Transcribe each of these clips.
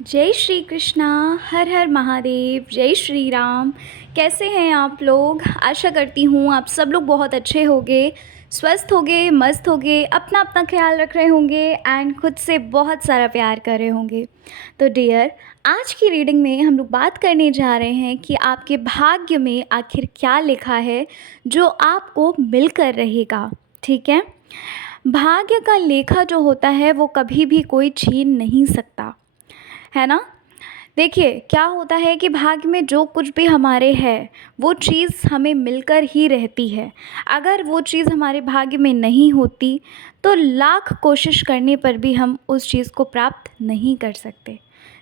जय श्री कृष्णा। हर हर महादेव। जय श्री राम। कैसे हैं आप लोग? आशा करती हूँ आप सब लोग बहुत अच्छे होंगे, स्वस्थ होंगे, मस्त होंगे, अपना अपना ख्याल रख रहे होंगे एंड खुद से बहुत सारा प्यार कर रहे होंगे। तो डियर, आज की रीडिंग में हम लोग बात करने जा रहे हैं कि आपके भाग्य में आखिर क्या लिखा है जो आपको मिलकर रहेगा। ठीक है। भाग्य का लेखा जो होता है वो कभी भी कोई छीन नहीं सकता, है ना। देखिए क्या होता है कि भाग्य में जो कुछ भी हमारे है वो चीज़ हमें मिलकर ही रहती है। अगर वो चीज़ हमारे भाग्य में नहीं होती तो लाख कोशिश करने पर भी हम उस चीज़ को प्राप्त नहीं कर सकते।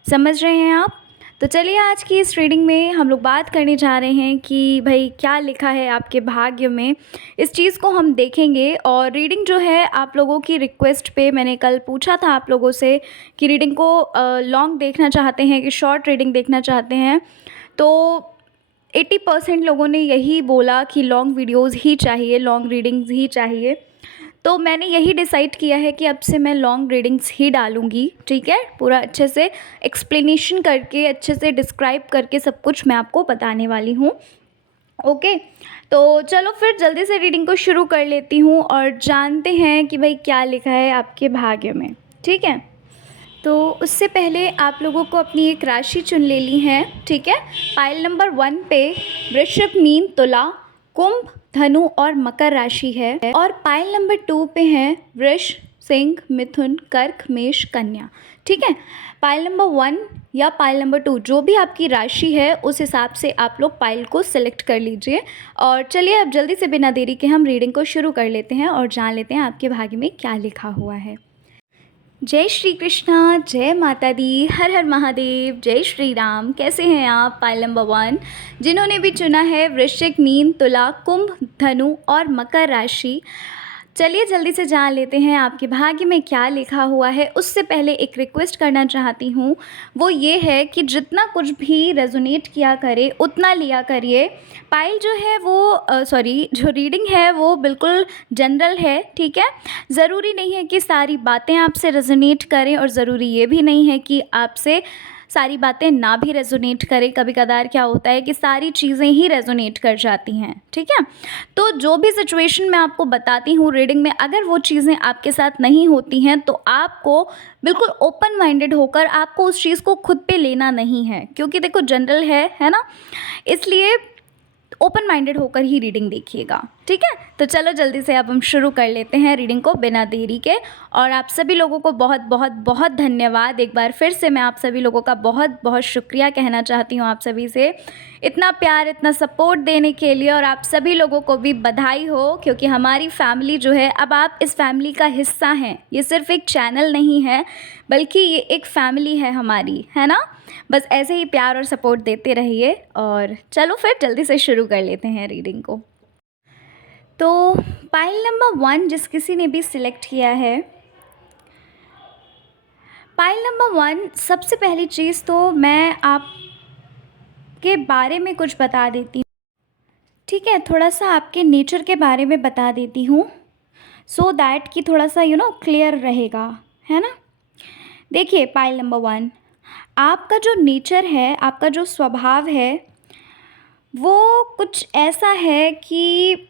समझ रहे हैं आप? तो चलिए आज की इस रीडिंग में हम लोग बात करने जा रहे हैं कि भाई क्या लिखा है आपके भाग्य में। इस चीज़ को हम देखेंगे और रीडिंग जो है आप लोगों की रिक्वेस्ट पे मैंने कल पूछा था आप लोगों से कि रीडिंग को लॉन्ग देखना चाहते हैं कि शॉर्ट रीडिंग देखना चाहते हैं। तो 80% लोगों ने यही बोला कि लॉन्ग वीडियोज़ ही चाहिए, लॉन्ग रीडिंग्स ही चाहिए। तो मैंने यही डिसाइड किया है कि अब से मैं लॉन्ग रीडिंग्स ही डालूँगी। ठीक है, पूरा अच्छे से एक्सप्लेनेशन करके, अच्छे से डिस्क्राइब करके सब कुछ मैं आपको बताने वाली हूँ। ओके, तो चलो फिर जल्दी से रीडिंग को शुरू कर लेती हूँ और जानते हैं कि भाई क्या लिखा है आपके भाग्य में। ठीक है, तो उससे पहले आप लोगों को अपनी एक राशि चुन लेनी है। ठीक है, पाइल नंबर 1 पे वृश्चिक, मीन, तुला, कुंभ, धनु और मकर राशि है और पाइल नंबर 2 पे है वृष, सिंह, मिथुन, कर्क, मेष, कन्या। ठीक है, पाइल नंबर 1 या पाइल नंबर 2 जो भी आपकी राशि है उस हिसाब से आप लोग पाइल को सिलेक्ट कर लीजिए। और चलिए अब जल्दी से बिना देरी के हम रीडिंग को शुरू कर लेते हैं और जान लेते हैं आपके भाग्य में क्या लिखा हुआ है। जय श्री कृष्णा, जय माता दी, हर हर महादेव, जय श्री राम। कैसे हैं आप? पाइल नंबर 1 जिन्होंने भी चुना है वृश्चिक, मीन, तुला, कुंभ, धनु और मकर राशि, चलिए जल्दी से जान लेते हैं आपके भाग्य में क्या लिखा हुआ है। उससे पहले एक रिक्वेस्ट करना चाहती हूँ, वो ये है कि जितना कुछ भी रेजोनेट किया करे उतना लिया करिए। पाइल जो है वो जो रीडिंग है वो बिल्कुल जनरल है। ठीक है, ज़रूरी नहीं है कि सारी बातें आपसे रेजोनेट करें और ज़रूरी ये भी नहीं है कि आपसे सारी बातें ना भी रेजोनेट करें। कभी कदार क्या होता है कि सारी चीज़ें ही रेजोनेट कर जाती हैं। ठीक है, तो जो भी सिचुएशन मैं आपको बताती हूँ रीडिंग में, अगर वो चीज़ें आपके साथ नहीं होती हैं तो आपको बिल्कुल ओपन माइंडेड होकर आपको उस चीज़ को खुद पे लेना नहीं है, क्योंकि देखो जनरल है ना, इसलिए ओपन माइंडेड होकर ही रीडिंग देखिएगा। ठीक है, तो चलो जल्दी से अब हम शुरू कर लेते हैं रीडिंग को बिना देरी के। और आप सभी लोगों को बहुत बहुत बहुत धन्यवाद। एक बार फिर से मैं आप सभी लोगों का बहुत बहुत शुक्रिया कहना चाहती हूँ आप सभी से, इतना प्यार, इतना सपोर्ट देने के लिए। और आप सभी लोगों को भी बधाई हो, क्योंकि हमारी फैमिली जो है अब आप इस फैमिली का हिस्सा हैं। ये सिर्फ एक चैनल नहीं है बल्कि ये एक फैमिली है हमारी, है ना। बस ऐसे ही प्यार और सपोर्ट देते रहिए। और चलो फिर जल्दी से शुरू कर लेते हैं रीडिंग को। तो पाइल नंबर 1 जिस किसी ने भी सिलेक्ट किया है, पाइल नंबर 1, सबसे पहली चीज़ तो मैं आपके बारे में कुछ बता देती हूँ। ठीक है, थोड़ा सा आपके नेचर के बारे में बता देती हूँ, सो दैट कि थोड़ा सा क्लियर रहेगा, है ना। देखिए पाइल नंबर 1, आपका जो नेचर है, आपका जो स्वभाव है वो कुछ ऐसा है कि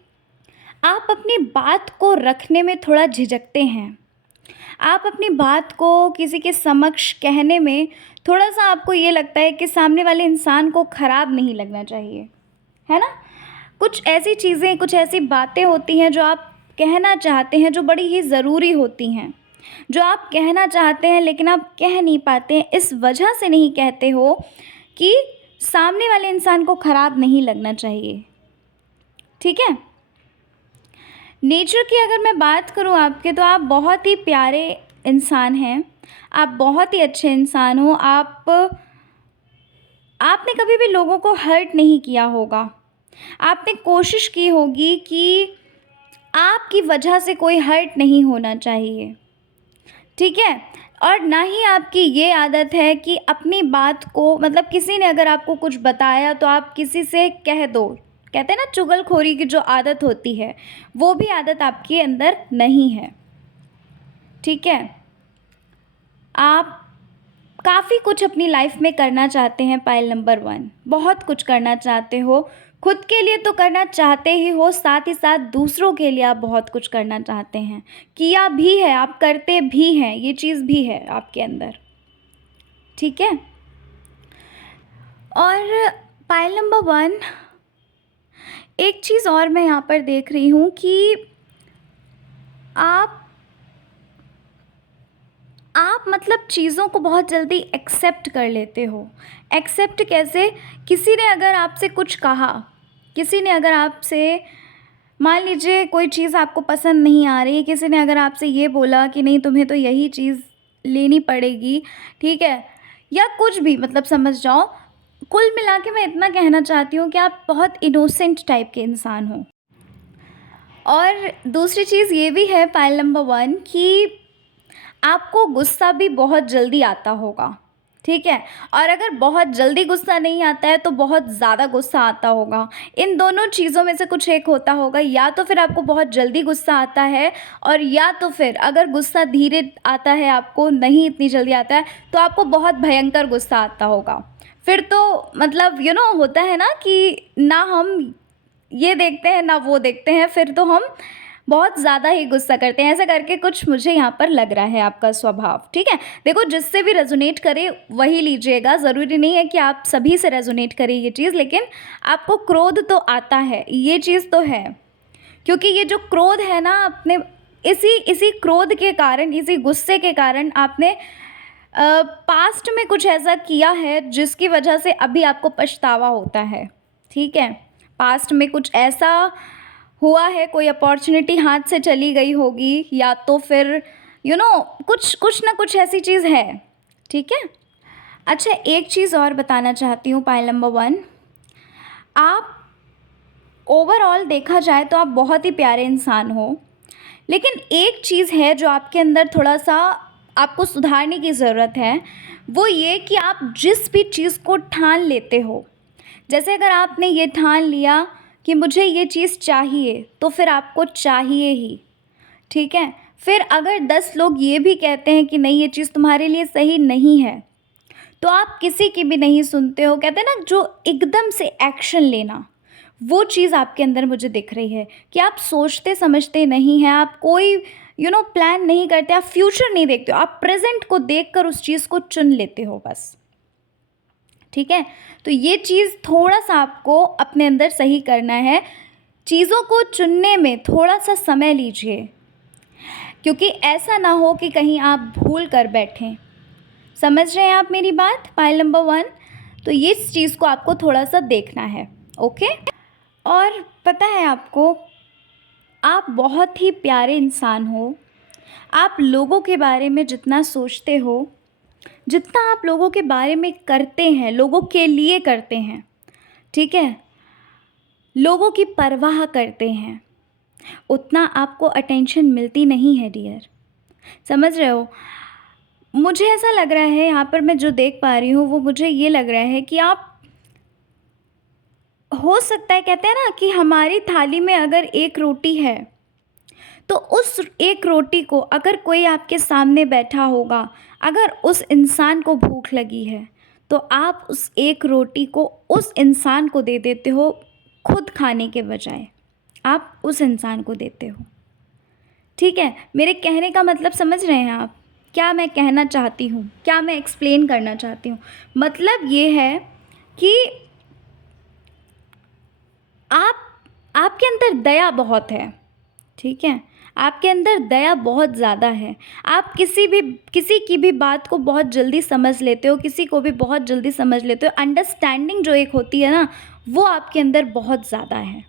आप अपनी बात को रखने में थोड़ा झिझकते हैं। आप अपनी बात को किसी के समक्ष कहने में थोड़ा सा आपको ये लगता है कि सामने वाले इंसान को ख़राब नहीं लगना चाहिए, है ना। कुछ ऐसी चीज़ें, कुछ ऐसी बातें होती हैं जो आप कहना चाहते हैं, जो बड़ी ही ज़रूरी होती हैं, जो आप कहना चाहते हैं लेकिन आप कह नहीं पाते हैं। इस वजह से नहीं कहते हो कि सामने वाले इंसान को ख़राब नहीं लगना चाहिए। ठीक है, नेचर की अगर मैं बात करूँ आपके, तो आप बहुत ही प्यारे इंसान हैं, आप बहुत ही अच्छे इंसान हो। आपने कभी भी लोगों को हर्ट नहीं किया होगा। आपने कोशिश की होगी कि आपकी वजह से कोई हर्ट नहीं होना चाहिए। ठीक है, और ना ही आपकी ये आदत है कि अपनी बात को, मतलब किसी ने अगर आपको कुछ बताया तो आप किसी से कह दो। कहते हैं ना चुगलखोरी की जो आदत होती है, वो भी आदत आपके अंदर नहीं है। ठीक है, आप काफ़ी कुछ अपनी लाइफ में करना चाहते हैं पाइल नंबर 1, बहुत कुछ करना चाहते हो। खुद के लिए तो करना चाहते ही हो, साथ ही साथ दूसरों के लिए आप बहुत कुछ करना चाहते हैं। किया भी है, आप करते भी हैं, ये चीज़ भी है आपके अंदर, ठीक है। और पाइल नंबर 1, एक चीज़ और मैं यहाँ पर देख रही हूँ कि आप मतलब चीज़ों को बहुत जल्दी एक्सेप्ट कर लेते हो। एक्सेप्ट कैसे? किसी ने अगर आपसे कुछ कहा, किसी ने अगर आपसे, मान लीजिए कोई चीज़ आपको पसंद नहीं आ रही, किसी ने अगर आपसे ये बोला कि नहीं तुम्हें तो यही चीज़ लेनी पड़ेगी, ठीक है, या कुछ भी, मतलब समझ जाओ। कुल मिला के मैं इतना कहना चाहती हूँ कि आप बहुत इनोसेंट टाइप के इंसान हो। और दूसरी चीज़ ये भी है पाइल नंबर 1 कि आपको गुस्सा भी बहुत जल्दी आता होगा, ठीक है। और अगर बहुत जल्दी गुस्सा नहीं आता है तो बहुत ज़्यादा गुस्सा आता होगा। इन दोनों चीज़ों में से कुछ एक होता होगा, या तो फिर आपको बहुत जल्दी गुस्सा आता है, और या तो फिर अगर गुस्सा धीरे आता है, आपको नहीं इतनी जल्दी आता है, तो आपको बहुत भयंकर गुस्सा आता होगा। फिर तो मतलब होता है ना कि ना हम ये देखते हैं ना वो देखते हैं, फिर तो हम बहुत ज़्यादा ही गुस्सा करते हैं। ऐसा करके कुछ मुझे यहाँ पर लग रहा है आपका स्वभाव, ठीक है। देखो, जिससे भी रेजोनेट करे वही लीजिएगा, ज़रूरी नहीं है कि आप सभी से रेजोनेट करे ये चीज़, लेकिन आपको क्रोध तो आता है, ये चीज़ तो है। क्योंकि ये जो क्रोध है ना, अपने इसी क्रोध के कारण, इसी गुस्से के कारण आपने पास्ट में कुछ ऐसा किया है जिसकी वजह से अभी आपको पछतावा होता है, ठीक है। पास्ट में कुछ ऐसा हुआ है, कोई अपॉर्चुनिटी हाथ से चली गई होगी, या तो फिर कुछ ना कुछ ऐसी चीज़ है, ठीक है। अच्छा, एक चीज़ और बताना चाहती हूँ पाइल नंबर 1, आप ओवरऑल देखा जाए तो आप बहुत ही प्यारे इंसान हो, लेकिन एक चीज़ है जो आपके अंदर थोड़ा सा आपको सुधारने की ज़रूरत है। वो ये कि आप जिस भी चीज़ को ठान लेते हो, जैसे अगर आपने ये ठान लिया कि मुझे ये चीज़ चाहिए, तो फिर आपको चाहिए ही, ठीक है। फिर अगर 10 लोग ये भी कहते हैं कि नहीं ये चीज़ तुम्हारे लिए सही नहीं है, तो आप किसी की भी नहीं सुनते हो। कहते हैं ना, जो एकदम से एक्शन लेना, वो चीज़ आपके अंदर मुझे दिख रही है कि आप सोचते समझते नहीं हैं, आप कोई प्लान नहीं करते, आप फ्यूचर नहीं देखते हो, आप प्रेजेंट को देखकर उस चीज़ को चुन लेते हो बस, ठीक है। तो ये चीज़ थोड़ा सा आपको अपने अंदर सही करना है। चीज़ों को चुनने में थोड़ा सा समय लीजिए, क्योंकि ऐसा ना हो कि कहीं आप भूल कर बैठें। समझ रहे हैं आप मेरी बात पाइल नंबर 1? तो ये चीज़ को आपको थोड़ा सा देखना है, ओके। और पता है आपको, आप बहुत ही प्यारे इंसान हो। आप लोगों के बारे में जितना सोचते हो, जितना आप लोगों के बारे में करते हैं, लोगों के लिए करते हैं, ठीक है, लोगों की परवाह करते हैं, उतना आपको अटेंशन मिलती नहीं है डियर। समझ रहे हो? मुझे ऐसा लग रहा है यहाँ पर, मैं जो देख पा रही हूँ वो मुझे ये लग रहा है कि आप, हो सकता है, कहते हैं ना कि हमारी थाली में अगर एक रोटी है, तो उस एक रोटी को अगर कोई आपके सामने बैठा होगा, अगर उस इंसान को भूख लगी है, तो आप उस एक रोटी को उस इंसान को दे देते हो, खुद खाने के बजाय आप उस इंसान को देते हो, ठीक है। मेरे कहने का मतलब समझ रहे हैं आप? क्या मैं कहना चाहती हूँ, क्या मैं एक्सप्लेन करना चाहती हूँ? मतलब ये है कि आपके अंदर दया बहुत है, ठीक है। आपके अंदर दया बहुत ज़्यादा है। आप किसी की भी बात को बहुत जल्दी समझ लेते हो, किसी को भी बहुत जल्दी समझ लेते हो। अंडरस्टैंडिंग जो एक होती है ना, वो आपके अंदर बहुत ज़्यादा है,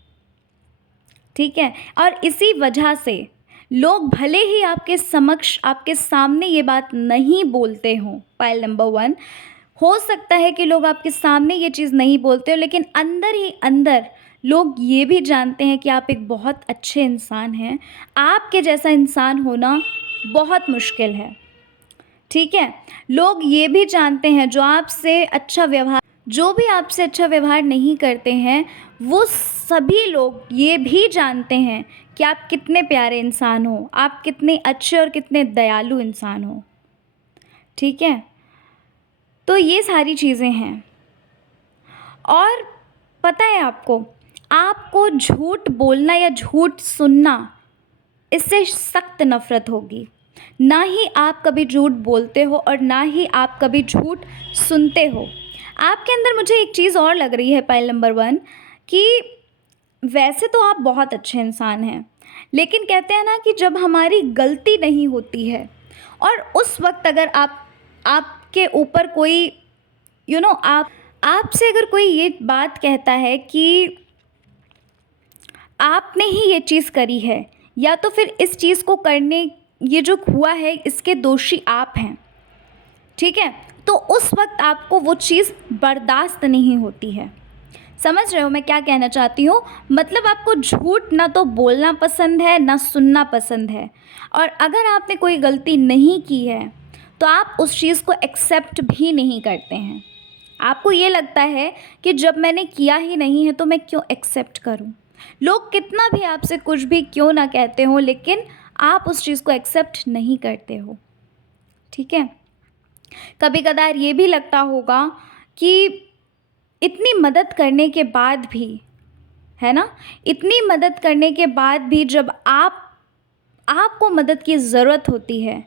ठीक है। और इसी वजह से लोग भले ही आपके समक्ष, आपके सामने ये बात नहीं बोलते हों, पाइल नंबर 1, हो सकता है कि लोग आपके सामने ये चीज़ नहीं बोलते हो, लेकिन अंदर ही अंदर लोग ये भी जानते हैं कि आप एक बहुत अच्छे इंसान हैं। आपके जैसा इंसान होना बहुत मुश्किल है, ठीक है। लोग ये भी जानते हैं, जो भी आपसे अच्छा व्यवहार नहीं करते हैं, वो सभी लोग ये भी जानते हैं कि आप कितने प्यारे इंसान हो, आप कितने अच्छे और कितने दयालु इंसान हो, ठीक है। तो ये सारी चीज़ें हैं। और पता है आपको झूठ बोलना या झूठ सुनना, इससे सख्त नफ़रत होगी। ना ही आप कभी झूठ बोलते हो और ना ही आप कभी झूठ सुनते हो। आपके अंदर मुझे एक चीज़ और लग रही है पाइल नंबर 1, कि वैसे तो आप बहुत अच्छे इंसान हैं, लेकिन कहते हैं ना कि जब हमारी गलती नहीं होती है और उस वक़्त अगर आपके ऊपर कोई आप आपसे अगर कोई ये बात कहता है कि आपने ही ये चीज़ करी है, या तो फिर इस चीज़ को करने, ये जो हुआ है इसके दोषी आप हैं, ठीक है? तो उस वक़्त आपको वो चीज़ बर्दाश्त नहीं होती है। समझ रहे हो मैं क्या कहना चाहती हूँ? मतलब आपको झूठ ना तो बोलना पसंद है, ना सुनना पसंद है। और अगर आपने कोई गलती नहीं की है, तो आप उस चीज़ को एक्सेप्ट भी नहीं करते हैं। आपको ये लगता है कि जब मैंने किया ही नहीं है तो मैं क्यों एक्सेप्ट करूं? लोग कितना भी आपसे कुछ भी क्यों ना कहते हो, लेकिन आप उस चीज़ को एक्सेप्ट नहीं करते हो, ठीक है? कभी कदार ये भी लगता होगा कि इतनी मदद करने के बाद भी, है ना, इतनी मदद करने के बाद भी जब आपको मदद की ज़रूरत होती है,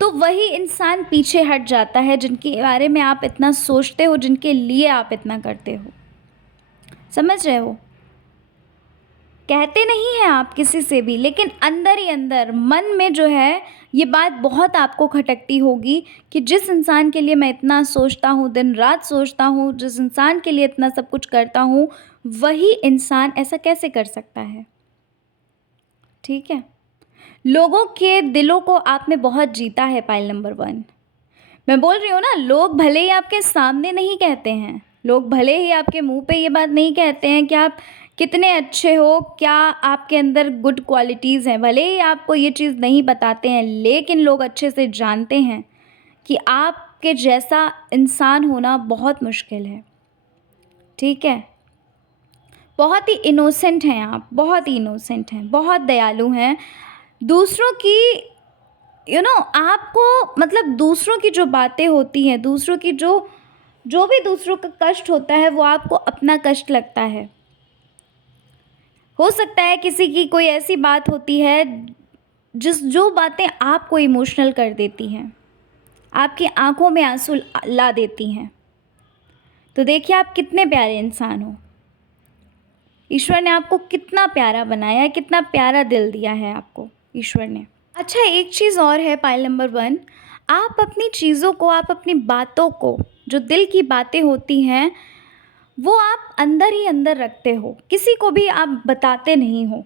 तो वही इंसान पीछे हट जाता है जिनके बारे में आप इतना सोचते हो, जिनके लिए आप इतना करते हो। समझ रहे हो? कहते नहीं हैं आप किसी से भी, लेकिन अंदर ही अंदर मन में जो है ये बात बहुत आपको खटकती होगी कि जिस इंसान के लिए मैं इतना सोचता हूँ, दिन रात सोचता हूँ, जिस इंसान के लिए इतना सब कुछ करता हूँ, वही इंसान ऐसा कैसे कर सकता है? ठीक है? लोगों के दिलों को आपने बहुत जीता है पाइल नंबर 1। मैं बोल रही हूँ ना, लोग भले ही आपके सामने नहीं कहते हैं, लोग भले ही आपके मुंह पे ये बात नहीं कहते हैं कि आप कितने अच्छे हो, क्या आपके अंदर गुड क्वालिटीज़ हैं, भले ही आपको ये चीज़ नहीं बताते हैं, लेकिन लोग अच्छे से जानते हैं कि आपके जैसा इंसान होना बहुत मुश्किल है, ठीक है? बहुत ही इनोसेंट हैं आप, बहुत ही इनोसेंट हैं, बहुत दयालु हैं। दूसरों की आपको मतलब दूसरों की जो बातें होती हैं, दूसरों की जो भी दूसरों का कष्ट होता है, वो आपको अपना कष्ट लगता है। हो सकता है किसी की कोई ऐसी बात होती है जो बातें आपको इमोशनल कर देती हैं, आपकी आंखों में आंसू ला देती हैं। तो देखिए आप कितने प्यारे इंसान हो। ईश्वर ने आपको कितना प्यारा बनाया है, कितना प्यारा दिल दिया है आपको ईश्वर ने। अच्छा, एक चीज़ और है पाइल नंबर 1, आप अपनी चीज़ों को, आप अपनी बातों को, जो दिल की बातें होती हैं, वो आप अंदर ही अंदर रखते हो, किसी को भी आप बताते नहीं हो।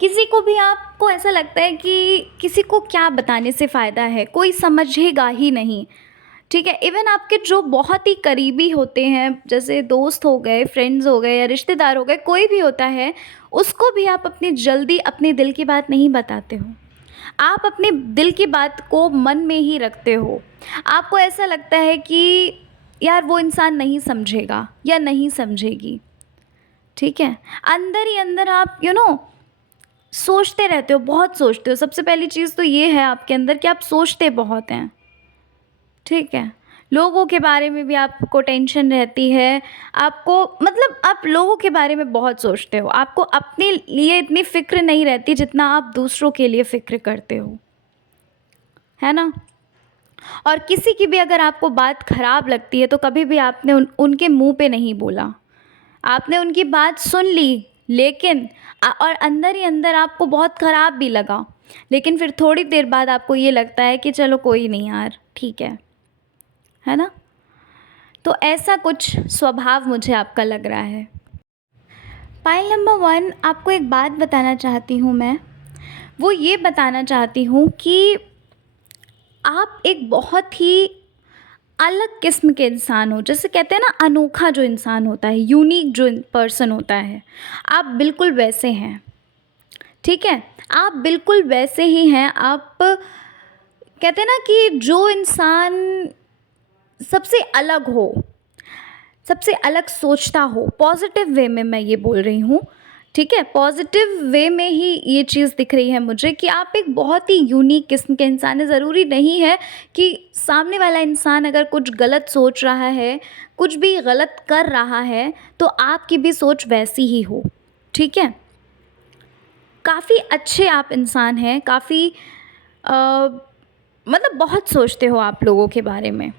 किसी को भी आपको ऐसा लगता है कि किसी को क्या बताने से फ़ायदा है, कोई समझेगा ही नहीं, ठीक है? इवन आपके जो बहुत ही करीबी होते हैं, जैसे दोस्त हो गए, फ्रेंड्स हो गए या रिश्तेदार हो गए, कोई भी होता है, उसको भी आप अपने दिल की बात नहीं बताते हो। आप अपने दिल की बात को मन में ही रखते हो। आपको ऐसा लगता है कि यार वो इंसान नहीं समझेगा या नहीं समझेगी, ठीक है? अंदर ही अंदर आप सोचते रहते हो, बहुत सोचते हो। सबसे पहली चीज़ तो ये है आपके अंदर कि आप सोचते बहुत हैं, ठीक है? लोगों के बारे में भी आपको टेंशन रहती है, आपको मतलब आप लोगों के बारे में बहुत सोचते हो। आपको अपने लिए इतनी फ़िक्र नहीं रहती जितना आप दूसरों के लिए फ़िक्र करते हो, है ना? और किसी की भी अगर आपको बात ख़राब लगती है तो कभी भी आपने उनके मुंह पे नहीं बोला, आपने उनकी बात सुन ली, लेकिन और अंदर ही अंदर आपको बहुत ख़राब भी लगा, लेकिन फिर थोड़ी देर बाद आपको ये लगता है कि चलो कोई नहीं यार, ठीक है ना? तो ऐसा कुछ स्वभाव मुझे आपका लग रहा है। पाइल नंबर 1, आपको एक बात बताना चाहती हूँ मैं, वो ये बताना चाहती हूँ कि आप एक बहुत ही अलग किस्म के इंसान हो। जैसे कहते हैं ना, अनोखा जो इंसान होता है, यूनिक जो पर्सन होता है, आप बिल्कुल वैसे हैं, ठीक है? आप बिल्कुल वैसे ही हैं। आप कहते हैं ना कि जो इंसान सबसे अलग हो, सबसे अलग सोचता हो, पॉजिटिव वे में मैं ये बोल रही हूँ ठीक है? पॉज़िटिव वे में ही ये चीज़ दिख रही है मुझे कि आप एक बहुत ही यूनिक किस्म के इंसान हैं। ज़रूरी नहीं है कि सामने वाला इंसान अगर कुछ गलत सोच रहा है, कुछ भी गलत कर रहा है, तो आपकी भी सोच वैसी ही हो, ठीक है? काफ़ी अच्छे आप इंसान हैं, काफ़ी अ, मतलब बहुत सोचते हो आप लोगों के बारे में,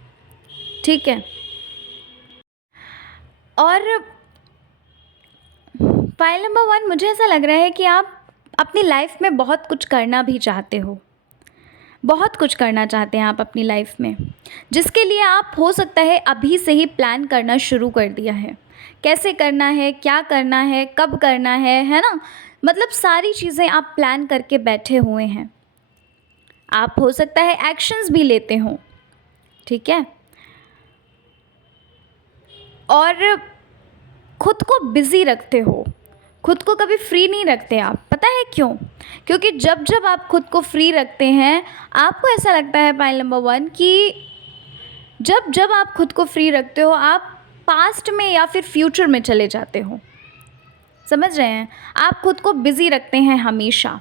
ठीक है? और फ़ाइल नंबर 1, मुझे ऐसा लग रहा है कि आप अपनी लाइफ़ में बहुत कुछ करना भी चाहते हो। बहुत कुछ करना चाहते हैं आप अपनी लाइफ़ में, जिसके लिए आप हो सकता है अभी से ही प्लान करना शुरू कर दिया है। कैसे करना है, क्या करना है, कब करना है ना? मतलब सारी चीज़ें आप प्लान करके बैठे हुए हैं। आप हो सकता है एक्शंस भी लेते हों, ठीक है? और खुद को बिज़ी रखते हो, खुद को कभी फ्री नहीं रखते आप, पता है क्यों? क्योंकि जब आप खुद को फ्री रखते हैं, आपको ऐसा लगता है पॉइंट नंबर 1 कि जब आप खुद को फ्री रखते हो, आप पास्ट में या फिर फ्यूचर में चले जाते हो। समझ रहे हैं? आप खुद को बिज़ी रखते हैं हमेशा।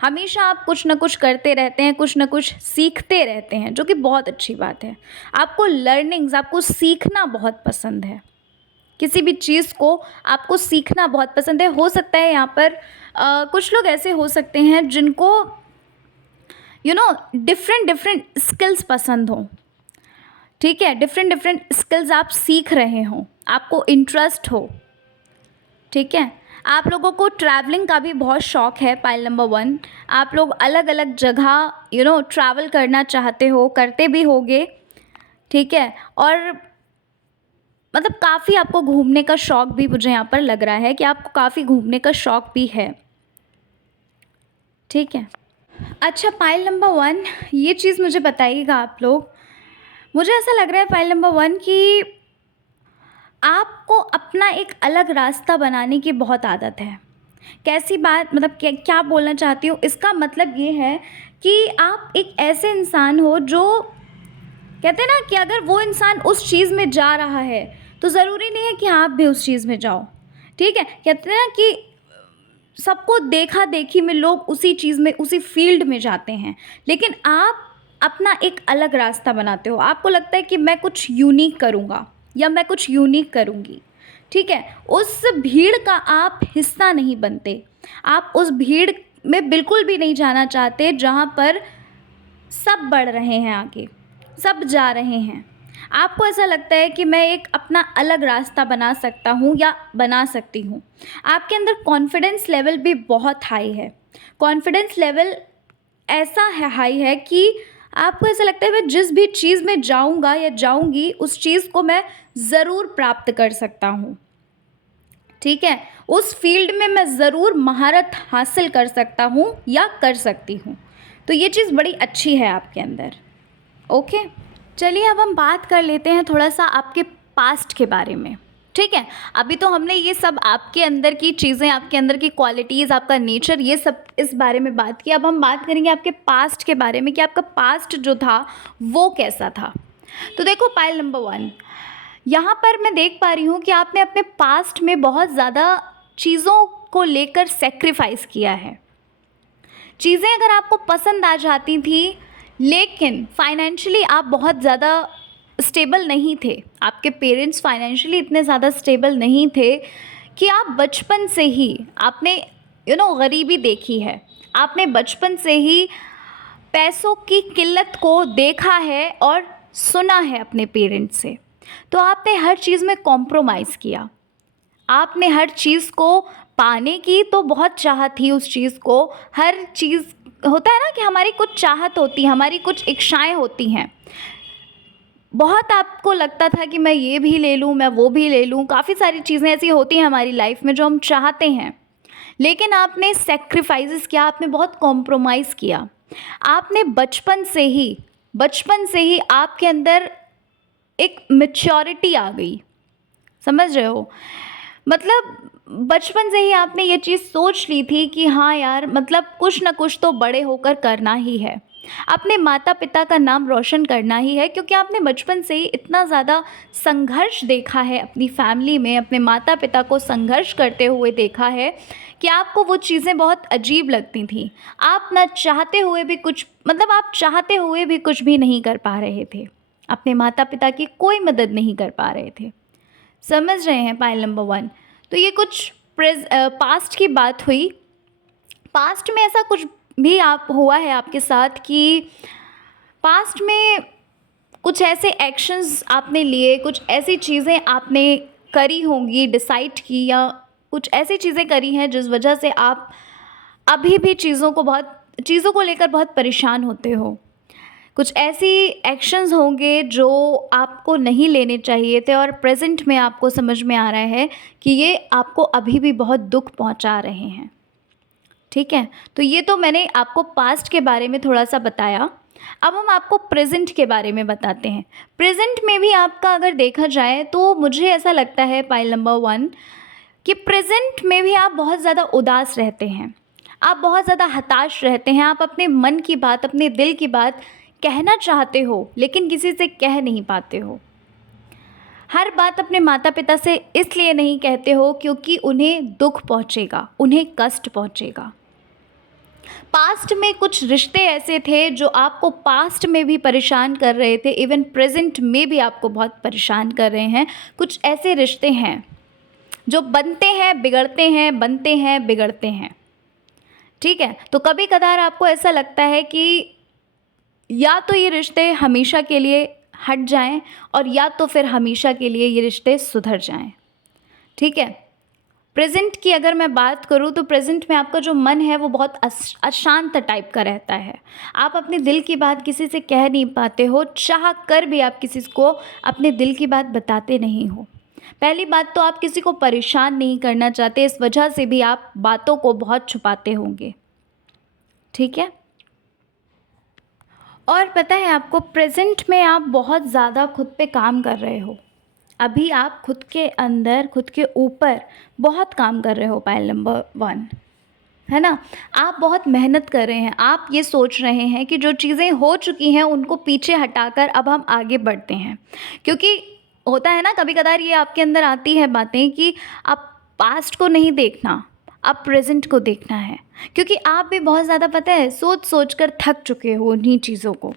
हमेशा आप कुछ न कुछ करते रहते हैं, कुछ न कुछ सीखते रहते हैं, जो कि बहुत अच्छी बात है। आपको लर्निंग्स, आपको सीखना बहुत पसंद है। किसी भी चीज़ को आपको सीखना बहुत पसंद है। हो सकता है यहाँ पर कुछ लोग ऐसे हो सकते हैं जिनको डिफरेंट डिफरेंट स्किल्स पसंद हों, ठीक है? डिफरेंट डिफरेंट स्किल्स आप सीख रहे हों, आपको इंटरेस्ट हो, ठीक है? आप लोगों को ट्रैवलिंग का भी बहुत शौक़ है, पाइल नंबर 1। आप लोग अलग अलग जगह ट्रैवल करना चाहते हो, करते भी होगे, ठीक है? और मतलब काफ़ी आपको घूमने का शौक़ भी मुझे यहाँ पर लग रहा है कि आपको काफ़ी घूमने का शौक़ भी है, ठीक है? अच्छा, पाइल नंबर 1, ये चीज़ मुझे बताइएगा आप लोग। मुझे ऐसा लग रहा है पाइल नंबर 1 कि आपको अपना एक अलग रास्ता बनाने की बहुत आदत है। कैसी बात, मतलब क्या बोलना चाहती हूँ, इसका मतलब ये है कि आप एक ऐसे इंसान हो जो कहते हैं ना कि अगर वो इंसान उस चीज़ में जा रहा है, तो ज़रूरी नहीं है कि आप भी उस चीज़ में जाओ, ठीक है? कहते हैं ना कि सबको देखा-देखी में लोग उसी चीज़ में, उसी फ़ील्ड में जाते हैं, लेकिन आप अपना एक अलग रास्ता बनाते हो। आपको लगता है कि मैं कुछ यूनिक करूँगा या मैं कुछ यूनिक करूँगी, ठीक है? उस भीड़ का आप हिस्सा नहीं बनते। आप उस भीड़ में बिल्कुल भी नहीं जाना चाहते जहाँ पर सब बढ़ रहे हैं आगे, सब जा रहे हैं। आपको ऐसा लगता है कि मैं एक अपना अलग रास्ता बना सकता हूँ या बना सकती हूँ। आपके अंदर कॉन्फिडेंस लेवल भी बहुत हाई है। कॉन्फिडेंस लेवल ऐसा है, हाई है कि आपको ऐसा लगता है मैं जिस भी चीज़ में जाऊँगा या जाऊँगी, उस चीज़ को मैं ज़रूर प्राप्त कर सकता हूँ, ठीक है? उस फ़ील्ड में मैं ज़रूर महारत हासिल कर सकता हूँ या कर सकती हूँ। तो ये चीज़ बड़ी अच्छी है आपके अंदर, ओके? चलिए अब हम बात कर लेते हैं थोड़ा-सा आपके पास्ट के बारे में, ठीक है? अभी तो हमने ये सब आपके अंदर की चीज़ें, आपके अंदर की क्वालिटीज़, आपका नेचर, ये सब इस बारे में बात की। अब हम बात करेंगे आपके पास्ट के बारे में कि आपका पास्ट जो था, वो कैसा था? तो देखो पाइल नंबर 1, यहाँ पर मैं देख पा रही हूँ कि आपने अपने पास्ट में बहुत ज़्यादा चीज़ों को लेकर सैक्रिफ़ाइस किया है। चीज़ें अगर आपको पसंद आ जाती थी, लेकिन फाइनेंशियली आप बहुत ज़्यादा स्टेबल नहीं थे। आपके पेरेंट्स फाइनेंशियली इतने ज़्यादा स्टेबल नहीं थे कि आप बचपन से ही आपने गरीबी देखी है। आपने बचपन से ही पैसों की किल्लत को देखा है और सुना है अपने पेरेंट्स से। तो आपने हर चीज़ में कॉम्प्रोमाइज़ किया। आपने हर चीज़ को पाने की तो बहुत चाहत थी, उस चीज़ को, हर चीज़ होता है ना कि हमारी कुछ चाहत होती है, हमारी कुछ इच्छाएं होती हैं। बहुत आपको लगता था कि मैं ये भी ले लूँ, मैं वो भी ले लूँ। काफ़ी सारी चीज़ें ऐसी होती हैं हमारी लाइफ में जो हम चाहते हैं, लेकिन आपने सैक्रिफाइसेस किया, आपने बहुत कॉम्प्रोमाइज़ किया। आपने बचपन से ही आपके अंदर एक मैच्योरिटी आ गई, समझ रहे हो? मतलब बचपन से ही आपने ये चीज़ सोच ली थी कि हाँ यार, मतलब कुछ ना कुछ तो बड़े होकर करना ही है। अपने माता-पिता का नाम रोशन करना ही है, क्योंकि आपने बचपन से ही इतना ज़्यादा संघर्ष देखा है अपनी फैमिली में, अपने माता-पिता को संघर्ष करते हुए देखा है कि आपको वो चीज़ें बहुत अजीब लगती थीं। आप ना चाहते हुए भी कुछ मतलब आप चाहते हुए भी कुछ भी नहीं कर पा रहे थे। अपने माता-पिता की कोई मदद नहीं कर पा रहे थे। समझ रहे हैं पॉइंट नंबर 1। तो ये कुछ पास्ट की बात हुई। पास्ट में ऐसा कुछ भी आप हुआ है आपके साथ कि पास्ट में कुछ ऐसे एक्शंस आपने लिए, कुछ ऐसी चीज़ें आपने करी होंगी, डिसाइड की, या कुछ ऐसी चीज़ें करी हैं जिस वजह से आप अभी भी चीज़ों को लेकर बहुत परेशान होते हो। कुछ ऐसी एक्शंस होंगे जो आपको नहीं लेने चाहिए थे और प्रेज़ेंट में आपको समझ में आ रहा है कि ये आपको अभी भी बहुत दुःख पहुंचा रहे हैं। ठीक है? तो ये तो मैंने आपको पास्ट के बारे में थोड़ा-सा बताया। अब हम आपको प्रेज़ेंट के बारे में बताते हैं। प्रेज़ेंट में भी आपका अगर देखा जाए तो मुझे ऐसा लगता है पाइल नंबर 1 कि प्रेज़ेंट में भी आप बहुत ज़्यादा उदास रहते हैं। आप बहुत ज़्यादा हताश रहते हैं। आप अपने मन की बात, अपने दिल की बात कहना चाहते हो, लेकिन किसी से कह नहीं पाते हो। हर बात अपने माता-पिता से इसलिए नहीं कहते हो क्योंकि उन्हें दुःख पहुँचेगा, उन्हें कष्ट पहुँचेगा। पास्ट में कुछ रिश्ते ऐसे थे जो आपको पास्ट में भी परेशान कर रहे थे, इवन प्रेजेंट में भी आपको बहुत परेशान कर रहे हैं। कुछ ऐसे रिश्ते हैं जो बनते हैं, बिगड़ते हैं, बनते हैं, बिगड़ते हैं। ठीक है? तो कभी कदार आपको ऐसा लगता है कि या तो ये रिश्ते हमेशा के लिए हट जाएं और या तो फिर हमेशा के लिए ये रिश्ते सुधर जाएं। ठीक है? प्रेज़ेंट की अगर मैं बात करूँ तो प्रेज़ेंट में आपका जो मन है वो बहुत अशांत टाइप का रहता है। आप अपने दिल की बात किसी से कह नहीं पाते हो, चाह कर भी आप किसी को अपने दिल की बात बताते नहीं हो। पहली बात तो आप किसी को परेशान नहीं करना चाहते, इस वजह से भी आप बातों को बहुत छुपाते होंगे। ठीक है? और पता है आपको, प्रेज़ेंट में आप बहुत ज़्यादा खुद पे काम कर रहे हो। अभी आप खुद के अंदर, खुद के ऊपर बहुत काम कर रहे हो पाइल नंबर 1, है ना? आप बहुत मेहनत कर रहे हैं। आप ये सोच रहे हैं कि जो चीज़ें हो चुकी हैं उनको पीछे हटाकर अब हम आगे बढ़ते हैं। क्योंकि होता है ना, कभी-कभार ये आपके अंदर आती है बातें कि अब पास्ट को नहीं देखना, अब प्रेज़ेंट को देखना है। क्योंकि आप भी बहुत ज़्यादा, पता है, सोच-सोच कर थक चुके हो उन्हीं चीज़ों को।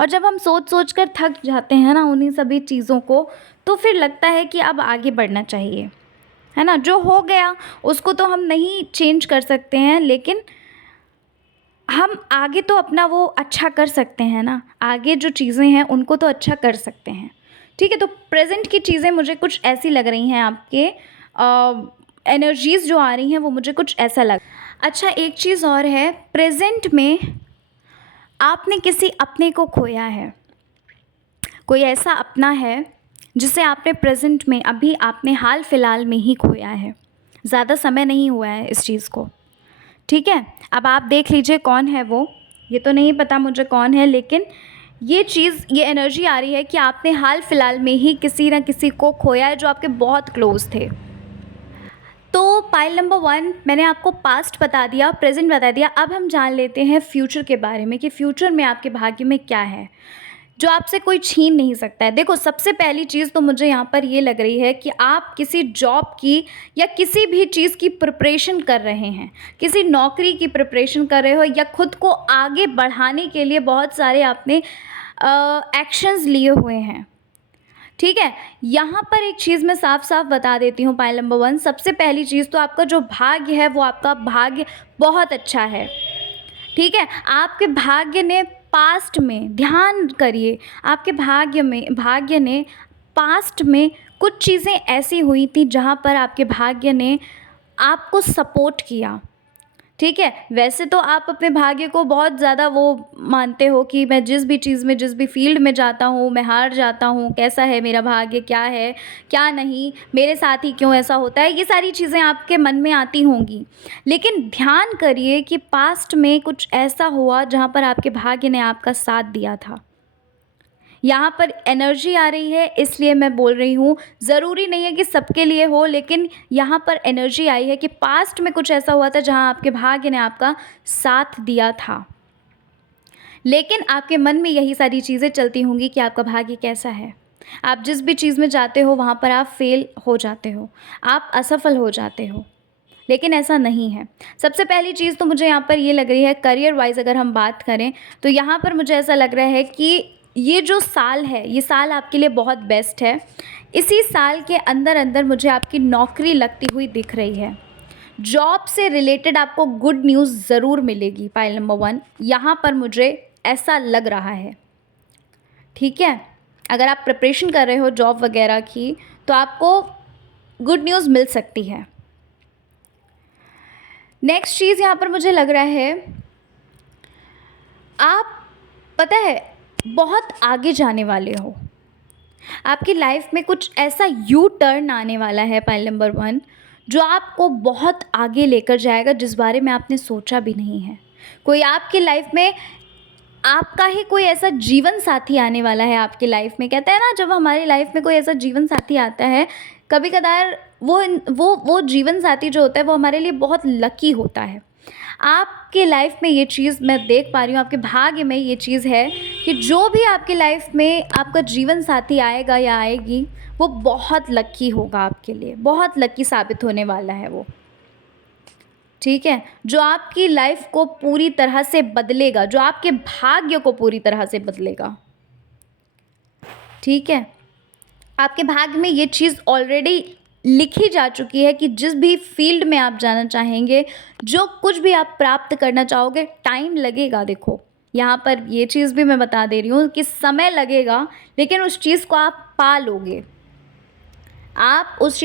और जब हम सोच-सोच कर थक जाते हैं ना उन्हीं सभी चीज़ों को, तो फिर लगता है कि अब आगे बढ़ना चाहिए। है ना? जो हो गया उसको तो हम नहीं चेंज कर सकते हैं, लेकिन हम आगे तो अपना वो अच्छा कर सकते हैं ना। आगे जो चीज़ें हैं उनको तो अच्छा कर सकते हैं। ठीक है? तो प्रेज़ेंट की चीज़ें मुझे कुछ ऐसी लग रही हैं, आपके एनर्जीज़ जो आ रही हैं वो मुझे कुछ ऐसा लग। अच्छा, एक चीज़ और है, प्रेज़ेंट में आपने किसी अपने को खोया है। कोई ऐसा अपना है जिसे आपने प्रेज़ेंट में, अभी आपने हाल फिलहाल में ही खोया है। ज़्यादा समय नहीं हुआ है इस चीज़ को। ठीक है? अब आप देख लीजिए कौन है वो। ये तो नहीं पता मुझे कौन है, लेकिन ये चीज़, ये एनर्जी आ रही है कि आपने हाल फिलहाल में ही किसी न किसी को खोया है जो आपके बहुत क्लोज़ थे। तो पाइल नंबर 1 मैंने आपको पास्ट बता दिया, प्रेज़ेंट बता दिया। अब हम जान लेते हैं फ्यूचर के बारे में कि फ्यूचर में आपके भाग्य में क्या है, जो आपसे कोई छीन नहीं सकता है। देखो, सबसे पहली चीज़ तो मुझे यहाँ पर ये लग रही है कि आप किसी जॉब की या किसी भी चीज़ की प्रिपरेशन कर रहे हैं, किसी नौकरी की प्रिपरेशन कर रहे हो, या खुद को आगे बढ़ाने के लिए बहुत सारे आपने एक्शंस लिए हुए हैं। ठीक है? यहाँ पर एक चीज़ मैं साफ-साफ बता देती हूँ पाइल नंबर 1, सबसे पहली चीज़ तो आपका जो भाग्य है वो आपका भाग्य बहुत अच्छा है। ठीक है? आपके भाग्य ने पास्ट में, ध्यान करिए, आपके भाग्य ने पास्ट में कुछ चीज़ें ऐसी हुई थी जहाँ पर आपके भाग्य ने आपको सपोर्ट किया। ठीक है? वैसे तो आप अपने भाग्य को बहुत ज़्यादा वो मानते हो कि मैं जिस भी चीज़ में, जिस भी फ़ील्ड में जाता हूँ, मैं हार जाता हूँ, कैसा है मेरा भाग्य, क्या है, क्या नहीं, मेरे साथ ही क्यों ऐसा होता है, ये सारी चीज़ें आपके मन में आती होंगी। लेकिन ध्यान करिए कि पास्ट में कुछ ऐसा हुआ जहाँ पर आपके भाग्य ने आपका साथ दिया था। यहाँ पर एनर्जी आ रही है इसलिए मैं बोल रही हूँ, ज़रूरी नहीं है कि सबके लिए हो, लेकिन यहाँ पर एनर्जी आई है कि पास्ट में कुछ ऐसा हुआ था जहाँ आपके भाग्य ने आपका साथ दिया था। लेकिन आपके मन में यही सारी चीज़ें चलती होंगी कि आपका भाग्य कैसा है। आप जिस भी चीज़ में जाते हो वहाँ पर आप फेल हो जाते हो, आप असफल हो जाते हो, लेकिन ऐसा नहीं है। सबसे पहली चीज़ तो मुझे यहाँ पर ये लग रही है, करियर वाइज़ अगर हम बात करें तो यहाँ पर मुझे ऐसा लग रहा है कि ये जो साल है, ये साल आपके लिए बहुत बेस्ट है। इसी साल के अंदर अंदर मुझे आपकी नौकरी लगती हुई दिख रही है। जॉब से रिलेटेड आपको गुड न्यूज़ ज़रूर मिलेगी। पाइल नंबर 1 यहाँ पर मुझे ऐसा लग रहा है, ठीक है। अगर आप प्रिपरेशन कर रहे हो जॉब वगैरह की तो आपको गुड न्यूज़ मिल सकती है। नेक्स्ट चीज़ यहाँ पर मुझे लग रहा है, आप पता है बहुत आगे जाने वाले हो। आपकी लाइफ में कुछ ऐसा यू टर्न आने वाला है पाइल नंबर 1 जो आपको बहुत आगे लेकर जाएगा, जिस बारे में आपने सोचा भी नहीं है। कोई आपकी लाइफ में आपका ही कोई ऐसा जीवन साथी आने वाला है आपकी लाइफ में। कहते हैं ना, जब हमारी लाइफ में कोई ऐसा जीवन साथी आता है, कभी कदार वो जीवन साथी जो होता है वो हमारे लिए बहुत लकी होता है। आपके लाइफ में ये चीज़ मैं देख पा रही हूँ, आपके भाग्य में ये चीज़ है कि जो भी आपकी लाइफ में आपका जीवन साथी आएगा या आएगी वो बहुत लकी होगा आपके लिए, बहुत लकी साबित होने वाला है वो, ठीक है। जो आपकी लाइफ को पूरी तरह से बदलेगा, जो आपके भाग्य को पूरी तरह से बदलेगा, ठीक है। आपके भाग्य में ये चीज़ ऑलरेडी लिखी जा चुकी है कि जिस भी फील्ड में आप जाना चाहेंगे, जो कुछ भी आप प्राप्त करना चाहोगे, टाइम लगेगा। देखो यहाँ पर ये चीज़ भी मैं बता दे रही हूँ कि समय लगेगा, लेकिन उस चीज़ को आप पा लोगे। आप उस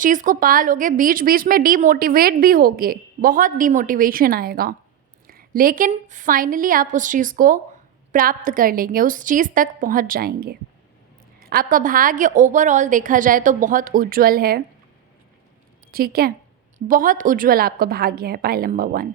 चीज़ को पा लोगे। बीच बीच में डीमोटिवेट भी होगे, बहुत डीमोटिवेशन आएगा, लेकिन फाइनली आप उस चीज़ को प्राप्त कर लेंगे, उस चीज़ तक पहुंच जाएंगे। आपका भाग्य ओवरऑल देखा जाए तो बहुत उज्जवल है, ठीक है। बहुत उज्जवल आपका भाग्य है पाइल नंबर 1।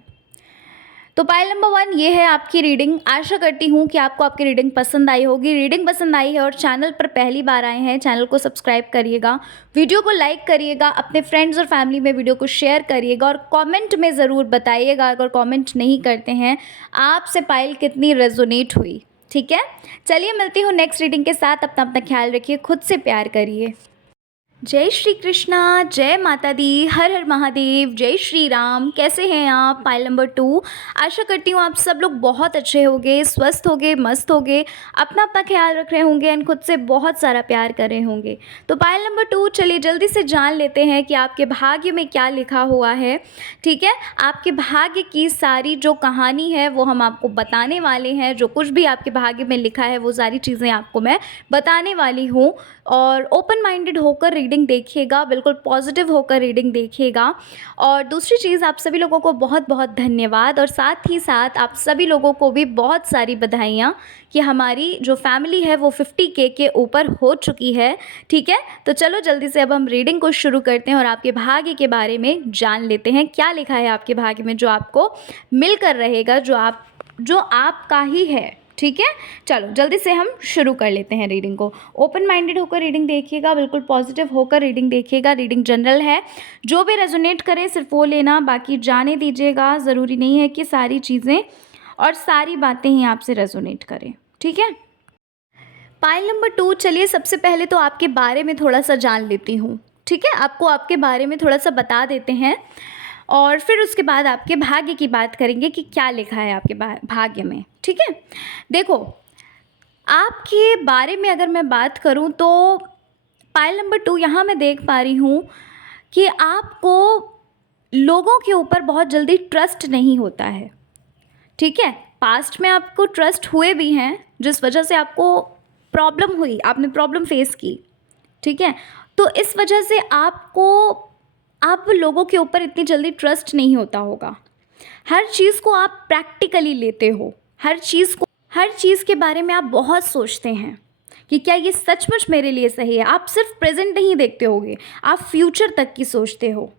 तो पाइल नंबर 1 ये है आपकी रीडिंग। आशा करती हूँ कि आपको आपकी रीडिंग पसंद आई होगी। रीडिंग पसंद आई है और चैनल पर पहली बार आए हैं, चैनल को सब्सक्राइब करिएगा, वीडियो को लाइक करिएगा, अपने फ्रेंड्स और फैमिली में वीडियो को शेयर करिएगा और कमेंट में ज़रूर बताइएगा, अगर कमेंट नहीं करते हैं, आपसे पाइल कितनी रेजोनेट हुई, ठीक है। चलिए मिलती हूँ नेक्स्ट रीडिंग के साथ। अपना ख्याल रखिए, खुद से प्यार करिए। जय श्री कृष्णा, जय माता दी, हर हर महादेव, जय श्री राम। कैसे हैं आप? Pile number 2। आशा करती हूँ आप सब लोग बहुत अच्छे होंगे, स्वस्थ होंगे, मस्त होंगे, अपना ख्याल रख रहे होंगे एंड खुद से बहुत सारा प्यार कर रहे होंगे। तो पाइल नंबर 2, चलिए जल्दी से जान लेते हैं कि आपके भाग्य में क्या लिखा हुआ है, ठीक है। आपके भाग्य की सारी जो कहानी है वो हम आपको बताने वाले हैं। जो कुछ भी आपके भाग्य में लिखा है वो सारी चीज़ें आपको मैं बताने वाली हूँ, और ओपन माइंडेड होकर रीडिंग देखिएगा, बिल्कुल पॉजिटिव होकर रीडिंग देखिएगा। और दूसरी चीज़, आप सभी लोगों को बहुत बहुत धन्यवाद, और साथ ही साथ आप सभी लोगों को भी बहुत सारी बधाइयाँ कि हमारी जो फैमिली है वो 50K के ऊपर हो चुकी है, ठीक है। तो चलो जल्दी से अब हम रीडिंग को शुरू करते हैं और आपके भाग्य के बारे में जान लेते हैं, क्या लिखा है आपके भाग्य में जो आपको मिलकर रहेगा, जो आपका ही है, ठीक है। चलो जल्दी से हम शुरू कर लेते हैं रीडिंग को। ओपन माइंडेड होकर रीडिंग देखिएगा, बिल्कुल पॉजिटिव होकर रीडिंग देखिएगा। रीडिंग जनरल है, जो भी रेजोनेट करे सिर्फ वो लेना, बाकी जाने दीजिएगा। ज़रूरी नहीं है कि सारी चीज़ें और सारी बातें ही आपसे रेजोनेट करें, ठीक है। पाइल नंबर 2, चलिए सबसे पहले तो आपके बारे में थोड़ा सा जान लेती हूँ, ठीक है। आपको आपके बारे में थोड़ा सा बता देते हैं और फिर उसके बाद आपके भाग्य की बात करेंगे कि क्या लिखा है आपके भाग्य में, ठीक है। देखो, आपके बारे में अगर मैं बात करूं तो पाइल नंबर 2 यहाँ मैं देख पा रही हूँ कि आपको लोगों के ऊपर बहुत जल्दी ट्रस्ट नहीं होता है, ठीक है। पास्ट में आपको ट्रस्ट हुए भी हैं, जिस वजह से आपको प्रॉब्लम हुई, आपने प्रॉब्लम फेस की, ठीक है। तो इस वजह से आप लोगों के ऊपर इतनी जल्दी ट्रस्ट नहीं होता होगा। हर चीज़ को आप प्रैक्टिकली लेते हो, हर चीज़ के बारे में आप बहुत सोचते हैं कि क्या ये सचमुच मेरे लिए सही है। आप सिर्फ प्रेजेंट नहीं देखते होगे, आप फ्यूचर तक की सोचते हो,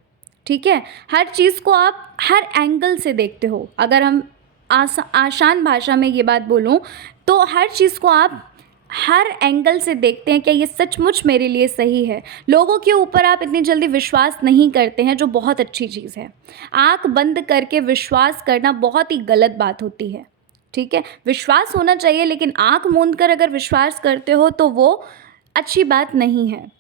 ठीक है। हर चीज़ को आप हर एंगल से देखते हो। अगर हम आसान भाषा में ये बात बोलूँ तो हर चीज़ को आप हर एंगल से देखते हैं, क्या ये सचमुच मेरे लिए सही है। लोगों के ऊपर आप इतनी जल्दी विश्वास नहीं करते हैं, जो बहुत अच्छी चीज़ है। आँख बंद करके विश्वास करना बहुत ही गलत बात होती है, ठीक है, विश्वास होना चाहिए, लेकिन आँख मूंद कर अगर विश्वास करते हो तो वो अच्छी बात नहीं है।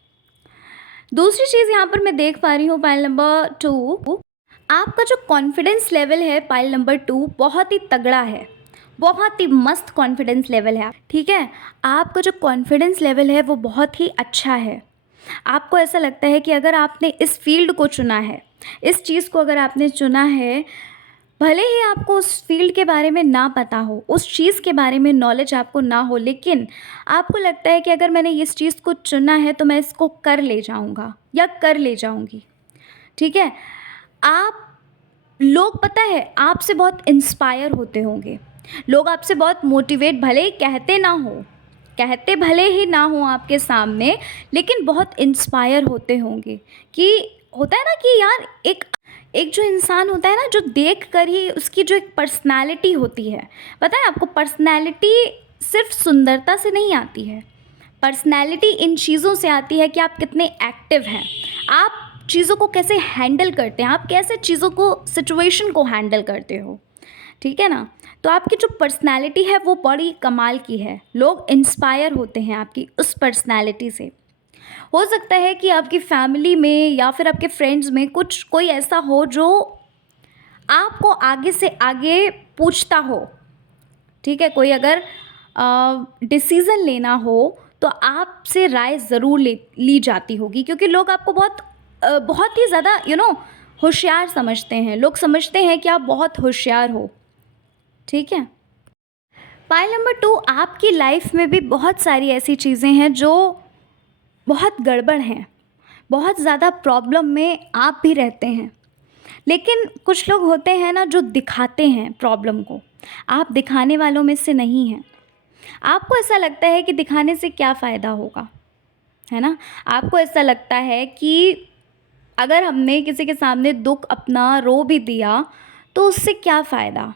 दूसरी चीज़ यहाँ पर मैं देख पा रही हूँ पाइल नंबर 2, आपका जो कॉन्फिडेंस लेवल है पाइल नंबर 2 बहुत ही तगड़ा है, बहुत ही मस्त कॉन्फिडेंस लेवल है, ठीक है। आपका जो कॉन्फिडेंस लेवल है वो बहुत ही अच्छा है। आपको ऐसा लगता है कि अगर आपने इस फील्ड को चुना है, इस चीज़ को अगर आपने चुना है, भले ही आपको उस फील्ड के बारे में ना पता हो, उस चीज़ के बारे में नॉलेज आपको ना हो, लेकिन आपको लगता है कि अगर मैंने इस चीज़ को चुना है तो मैं इसको कर ले जाऊँगा या कर ले जाऊँगी, ठीक है। आप लोग पता है आपसे बहुत इंस्पायर होते होंगे, लोग आपसे बहुत मोटिवेट, भले ही कहते भले ही ना हो आपके सामने, लेकिन बहुत इंस्पायर होते होंगे कि होता है ना कि यार एक एक जो इंसान होता है ना, जो देख कर ही उसकी जो एक पर्सनैलिटी होती है, पता है आपको, पर्सनैलिटी सिर्फ सुंदरता से नहीं आती है, पर्सनैलिटी इन चीज़ों से आती है कि आप कितने एक्टिव हैं, आप चीज़ों को कैसे हैंडल करते हैं, आप कैसे चीज़ों को, सिचुएशन को हैंडल करते हो, ठीक है ना। तो आपकी जो पर्सनैलिटी है वो बड़ी कमाल की है, लोग इंस्पायर होते हैं आपकी उस पर्सनैलिटी से। हो सकता है कि आपकी फैमिली में या फिर आपके फ्रेंड्स में कुछ कोई ऐसा हो जो आपको आगे से आगे पूछता हो, ठीक है, कोई अगर डिसीज़न लेना हो तो आपसे राय ज़रूर ली जाती होगी, क्योंकि लोग आपको बहुत ही ज़्यादा होशियार समझते हैं, लोग समझते हैं कि आप बहुत होशियार हो, ठीक है। पाइल नंबर 2, आपकी लाइफ में भी बहुत सारी ऐसी चीज़ें हैं जो बहुत गड़बड़ हैं, बहुत ज़्यादा प्रॉब्लम में आप भी रहते हैं, लेकिन कुछ लोग होते हैं ना जो दिखाते हैं प्रॉब्लम को, आप दिखाने वालों में से नहीं हैं। आपको ऐसा लगता है कि दिखाने से क्या फ़ायदा होगा, है ना। आपको ऐसा लगता है कि अगर हमने किसी के सामने दुख अपना रो भी दिया तो उससे क्या फ़ायदा,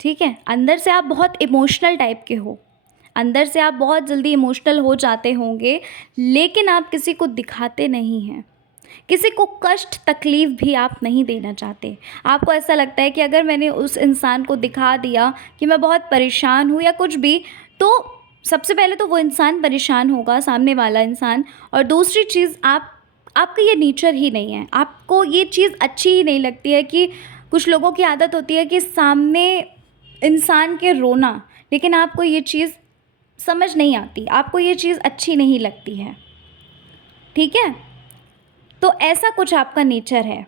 ठीक है। अंदर से आप बहुत इमोशनल टाइप के हो, अंदर से आप बहुत जल्दी इमोशनल हो जाते होंगे, लेकिन आप किसी को दिखाते नहीं हैं, किसी को कष्ट तकलीफ़ भी आप नहीं देना चाहते। आपको ऐसा लगता है कि अगर मैंने उस इंसान को दिखा दिया कि मैं बहुत परेशान हूँ या कुछ भी, तो सबसे पहले तो वो इंसान परेशान होगा, सामने वाला इंसान, और दूसरी चीज़ आपका ये नेचर ही नहीं है, आपको ये चीज़ अच्छी ही नहीं लगती है कि कुछ लोगों की आदत होती है कि सामने इंसान के रोना, लेकिन आपको ये चीज़ समझ नहीं आती, आपको ये चीज़ अच्छी नहीं लगती है, ठीक है। तो ऐसा कुछ आपका नेचर है।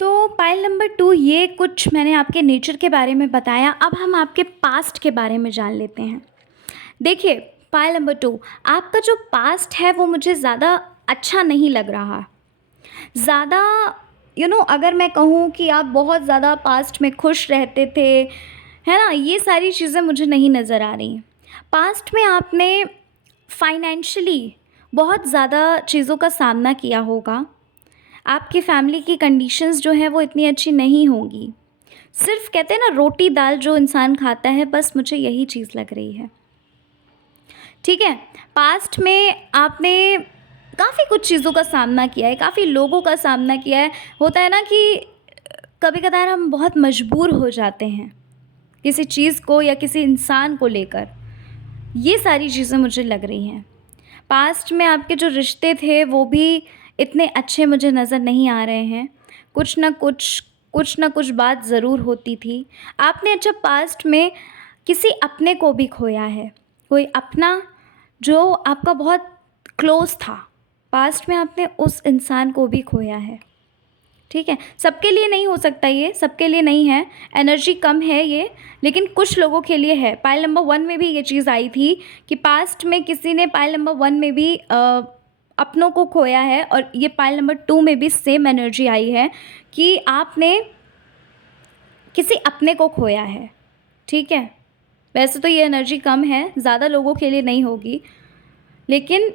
तो पाइल नंबर 2, ये कुछ मैंने आपके नेचर के बारे में बताया, अब हम आपके पास्ट के बारे में जान लेते हैं। देखिए पाइल नंबर 2, आपका जो पास्ट है वो मुझे ज़्यादा अच्छा नहीं लग रहा, ज़्यादा अगर मैं कहूँ कि आप बहुत ज़्यादा पास्ट में खुश रहते थे, है ना, ये सारी चीज़ें मुझे नहीं नज़र आ रही। पास्ट में आपने फाइनेंशियली बहुत ज़्यादा चीज़ों का सामना किया होगा, आपकी फैमिली की कंडीशंस जो हैं वो इतनी अच्छी नहीं होंगी, सिर्फ कहते हैं ना रोटी दाल जो इंसान खाता है, बस मुझे यही चीज़ लग रही है, ठीक है। पास्ट में आपने काफ़ी कुछ चीज़ों का सामना किया है, काफ़ी लोगों का सामना किया है। होता है ना कि कभी कदार हम बहुत मजबूर हो जाते हैं किसी चीज़ को या किसी इंसान को लेकर, ये सारी चीज़ें मुझे लग रही हैं। पास्ट में आपके जो रिश्ते थे वो भी इतने अच्छे मुझे नज़र नहीं आ रहे हैं, कुछ ना कुछ बात ज़रूर होती थी। आपने अच्छा पास्ट में किसी अपने को भी खोया है, कोई अपना जो आपका बहुत क्लोज़ था, पास्ट में आपने उस इंसान को भी खोया है, ठीक है। सबके लिए नहीं हो सकता, ये सबके लिए नहीं है, एनर्जी कम है ये, लेकिन कुछ लोगों के लिए है। पाइल नंबर 1 में भी ये चीज़ आई थी कि पास्ट में किसी ने पाइल नंबर 1 में भी अपनों को खोया है, और ये पाइल नंबर 2 में भी सेम एनर्जी आई है कि आपने किसी अपने को खोया है, ठीक है। वैसे तो ये एनर्जी कम है, ज़्यादा लोगों के लिए नहीं होगी, लेकिन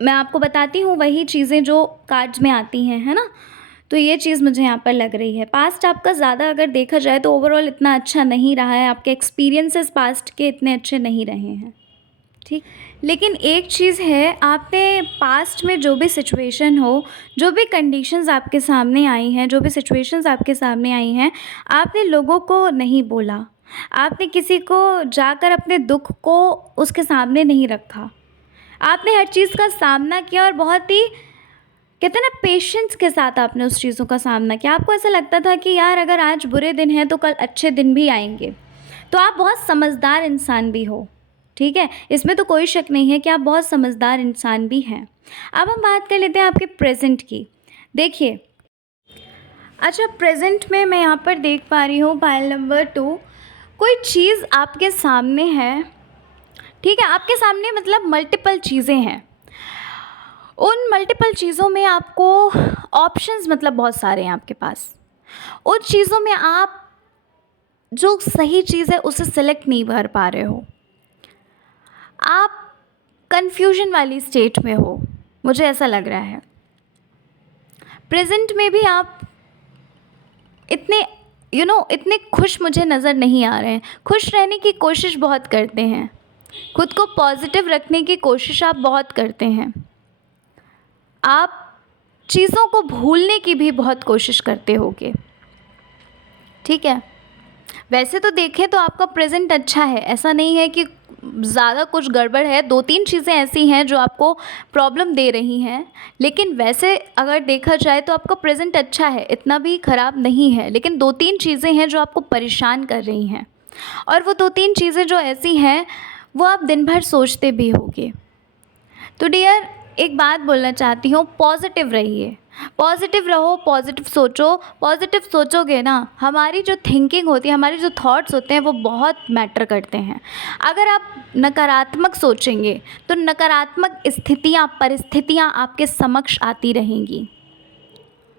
मैं आपको बताती हूँ वही चीज़ें जो कार्ड्स में आती हैं, है ना। तो ये चीज़ मुझे यहाँ पर लग रही है। पास्ट आपका ज़्यादा अगर देखा जाए तो ओवरऑल इतना अच्छा नहीं रहा है, आपके एक्सपीरियंसेस पास्ट के इतने अच्छे नहीं रहे हैं, ठीक। लेकिन एक चीज़ है, आपने पास्ट में जो भी सिचुएशन हो, जो भी कंडीशंस आपके सामने आई हैं, जो भी सिचुएशंस आपके सामने आई हैं, आपने लोगों को नहीं बोला। आपने किसी को जाकर अपने दुःख को उसके सामने नहीं रखा। आपने हर चीज़ का सामना किया और बहुत ही, कहते हैं ना, पेशेंस के साथ आपने उस चीज़ों का सामना किया। आपको ऐसा लगता था कि यार अगर आज बुरे दिन हैं तो कल अच्छे दिन भी आएँगे। तो आप बहुत समझदार इंसान भी हो, ठीक है? इसमें तो कोई शक नहीं है कि आप बहुत समझदार इंसान भी हैं। अब हम बात कर लेते हैं आपके प्रेज़ेंट की। देखिए, अच्छा, प्रेज़ेंट में मैं यहाँ पर देख पा रही हूँ पाइल नंबर 2, कोई चीज़ आपके सामने है, ठीक है? आपके सामने मतलब मल्टीपल चीज़ें हैं। उन मल्टीपल चीज़ों में आपको ऑप्शंस मतलब बहुत सारे हैं आपके पास। उन चीज़ों में आप जो सही चीज़ है उसे सेलेक्ट नहीं कर पा रहे हो। आप कन्फ्यूजन वाली स्टेट में हो, मुझे ऐसा लग रहा है। प्रेज़ेंट में भी आप इतने इतने खुश मुझे नज़र नहीं आ रहे हैं। खुश रहने की कोशिश बहुत करते हैं, खुद को पॉजिटिव रखने की कोशिश आप बहुत करते हैं। आप चीज़ों को भूलने की भी बहुत कोशिश करते होगे, ठीक है? वैसे तो देखें तो आपका प्रेज़ेंट अच्छा है, ऐसा नहीं है कि ज़्यादा कुछ गड़बड़ है। 2-3 चीज़ें ऐसी हैं जो आपको प्रॉब्लम दे रही हैं, लेकिन वैसे अगर देखा जाए तो आपका प्रेज़ेंट अच्छा है, इतना भी ख़राब नहीं है। लेकिन 2-3 चीज़ें हैं जो आपको परेशान कर रही हैं, और वो 2-3 चीज़ें जो ऐसी हैं, वो आप दिन भर सोचते भी होगे। तो डियर, एक बात बोलना चाहती हूँ, पॉजिटिव रहिए, पॉजिटिव रहो, पॉजिटिव सोचो। पॉजिटिव सोचोगे ना, हमारी जो थिंकिंग होती है, हमारे जो थॉट्स होते हैं, वो बहुत मैटर करते हैं। अगर आप नकारात्मक सोचेंगे तो नकारात्मक स्थितियाँ, परिस्थितियाँ आपके समक्ष आती रहेंगी।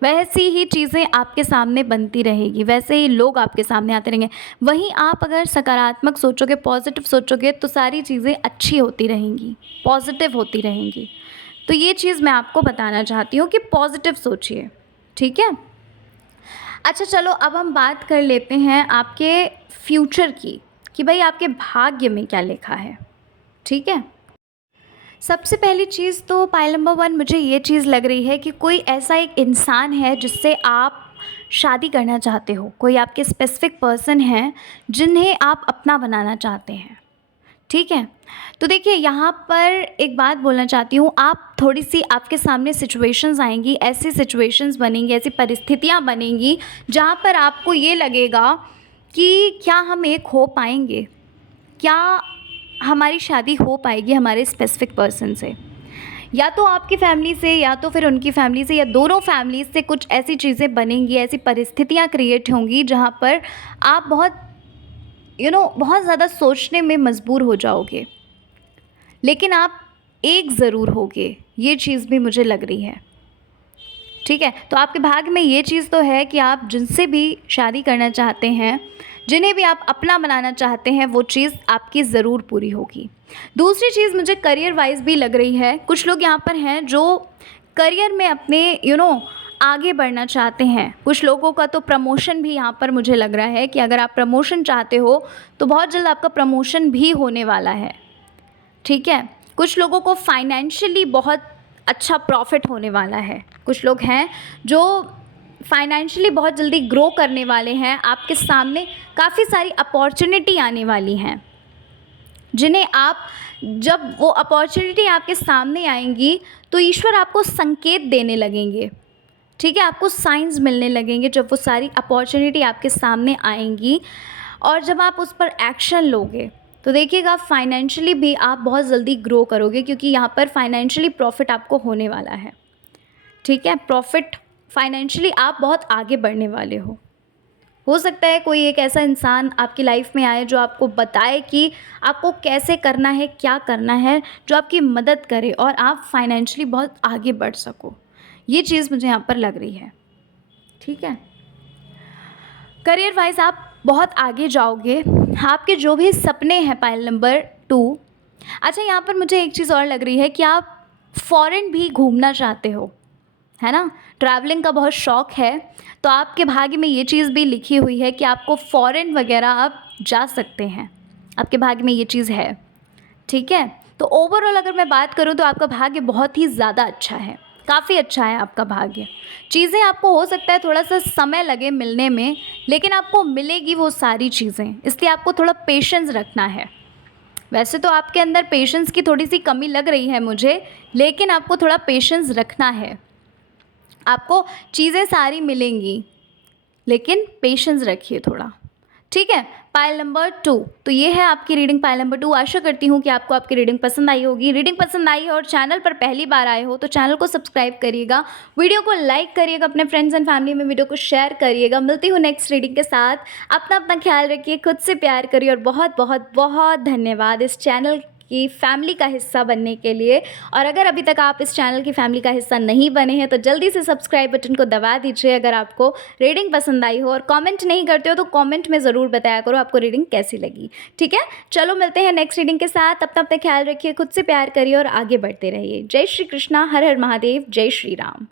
वैसी ही चीज़ें आपके सामने बनती रहेगी, वैसे ही लोग आपके सामने आते रहेंगे। वहीं आप अगर सकारात्मक सोचोगे, पॉजिटिव सोचोगे, तो सारी चीज़ें अच्छी होती रहेंगी, पॉजिटिव होती रहेंगी। तो ये चीज़ मैं आपको बताना चाहती हूँ कि पॉजिटिव सोचिए, ठीक है? अच्छा, चलो अब हम बात कर लेते हैं आपके फ्यूचर की, कि भाई आपके भाग्य में क्या लिखा है, ठीक है? सबसे पहली चीज़ तो पाइल नंबर 1 मुझे ये चीज़ लग रही है कि कोई ऐसा एक इंसान है जिससे आप शादी करना चाहते हो। कोई आपके स्पेसिफ़िक पर्सन हैं जिन्हें आप अपना बनाना चाहते हैं, ठीक है? तो देखिए, यहाँ पर एक बात बोलना चाहती हूँ, आप थोड़ी-सी आपके सामने सिचुएशंस आएँगी, ऐसी सिचुएशंस बनेंगी, ऐसी परिस्थितियाँ बनेंगी जहाँ पर आपको ये लगेगा कि क्या हम एक हो पाएँगे? क्या हमारी शादी हो पाएगी हमारे स्पेसिफ़िक पर्सन से? या तो आपकी फ़ैमिली से, या तो फिर उनकी फ़ैमिली से, या दोनों फ़ैमिलीज़ से कुछ ऐसी चीज़ें बनेंगी, ऐसी परिस्थितियाँ क्रिएट होंगी जहाँ पर आप बहुत ज़्यादा सोचने में मजबूर हो जाओगे। लेकिन आप एक ज़रूर होगे, ये चीज़ भी मुझे लग रही है, ठीक है? तो आपके भाग्य में ये चीज़ तो है कि आप जिनसे भी शादी करना चाहते हैं, जिन्हें भी आप अपना बनाना चाहते हैं, वो चीज़ आपकी ज़रूर पूरी होगी। दूसरी चीज़ मुझे करियर वाइज़ भी लग रही है। कुछ लोग यहाँ पर हैं जो करियर में अपने आगे बढ़ना चाहते हैं। कुछ लोगों का तो प्रमोशन भी यहाँ पर मुझे लग रहा है कि अगर आप प्रमोशन चाहते हो तो बहुत जल्द आपका प्रमोशन भी होने वाला है, ठीक है? कुछ लोगों को फाइनेंशियली बहुत अच्छा प्रॉफिट होने वाला है। कुछ लोग हैं जो फाइनेंशियली बहुत जल्दी ग्रो करने वाले हैं। आपके सामने काफ़ी सारी अपॉर्चुनिटी आने वाली हैं, जिन्हें आप, जब वो अपॉर्चुनिटी आपके सामने आएंगी तो ईश्वर आपको संकेत देने लगेंगे, ठीक है? आपको साइंस मिलने लगेंगे जब वो सारी अपॉर्चुनिटी आपके सामने आएंगी। और जब आप उस पर एक्शन लोगे तो देखिएगा, फाइनेंशियली भी आप बहुत जल्दी ग्रो करोगे, क्योंकि यहाँ पर फाइनेंशियली प्रॉफिट आपको होने वाला है, ठीक है? प्रॉफिट, फाइनेंशियली आप बहुत आगे बढ़ने वाले हो सकता है कोई एक ऐसा इंसान आपकी लाइफ में आए जो आपको बताए कि आपको कैसे करना है, क्या करना है, जो आपकी मदद करे और आप फाइनेंशियली बहुत आगे बढ़ सको। ये चीज़ मुझे यहाँ पर लग रही है, ठीक है? करियर वाइज आप बहुत आगे जाओगे। आपके जो भी सपने हैं पाइल नंबर 2, अच्छा, यहाँ पर मुझे एक चीज़ और लग रही है कि आप फ़ॉरेन भी घूमना चाहते हो, है ना? ट्रैवलिंग का बहुत शौक़ है, तो आपके भाग्य में ये चीज़ भी लिखी हुई है कि आपको फ़ॉरेन वगैरह आप जा सकते हैं। आपके भाग्य में ये चीज़ है, ठीक है? तो ओवरऑल अगर मैं बात करूँ तो आपका भाग्य बहुत ही ज़्यादा अच्छा है, काफ़ी अच्छा है आपका भाग्य। चीज़ें आपको हो सकता है थोड़ा-सा समय लगे मिलने में, लेकिन आपको मिलेगी वो सारी चीज़ें, इसलिए आपको थोड़ा पेशेंस रखना है। वैसे तो आपके अंदर पेशेंस की थोड़ी-सी कमी लग रही है मुझे, लेकिन आपको थोड़ा पेशेंस रखना है। आपको चीज़ें सारी मिलेंगी, लेकिन पेशेंस रखिए थोड़ा, ठीक है? पाइल नंबर 2, तो ये है आपकी रीडिंग पाइल नंबर 2। आशा करती हूँ कि आपको आपकी रीडिंग पसंद आई होगी। रीडिंग पसंद आई है और चैनल पर पहली बार आए हो तो चैनल को सब्सक्राइब करिएगा, वीडियो को लाइक करिएगा, अपने फ्रेंड्स एंड फैमिली में वीडियो को शेयर करिएगा। मिलती हूँ नेक्स्ट रीडिंग के साथ। अपना ख्याल रखिए, खुद से प्यार करिए और बहुत बहुत बहुत धन्यवाद इस चैनल की फैमिली का हिस्सा बनने के लिए। और अगर अभी तक आप इस चैनल की फैमिली का हिस्सा नहीं बने हैं तो जल्दी से सब्सक्राइब बटन को दबा दीजिए अगर आपको रीडिंग पसंद आई हो। और कमेंट नहीं करते हो तो कमेंट में ज़रूर बताया करो आपको रीडिंग कैसी लगी, ठीक है? चलो मिलते हैं नेक्स्ट रीडिंग के साथ। अपना ख्याल रखिए, खुद से प्यार करिए और आगे बढ़ते रहिए। जय श्री कृष्णा, हर हर महादेव, जय श्री राम।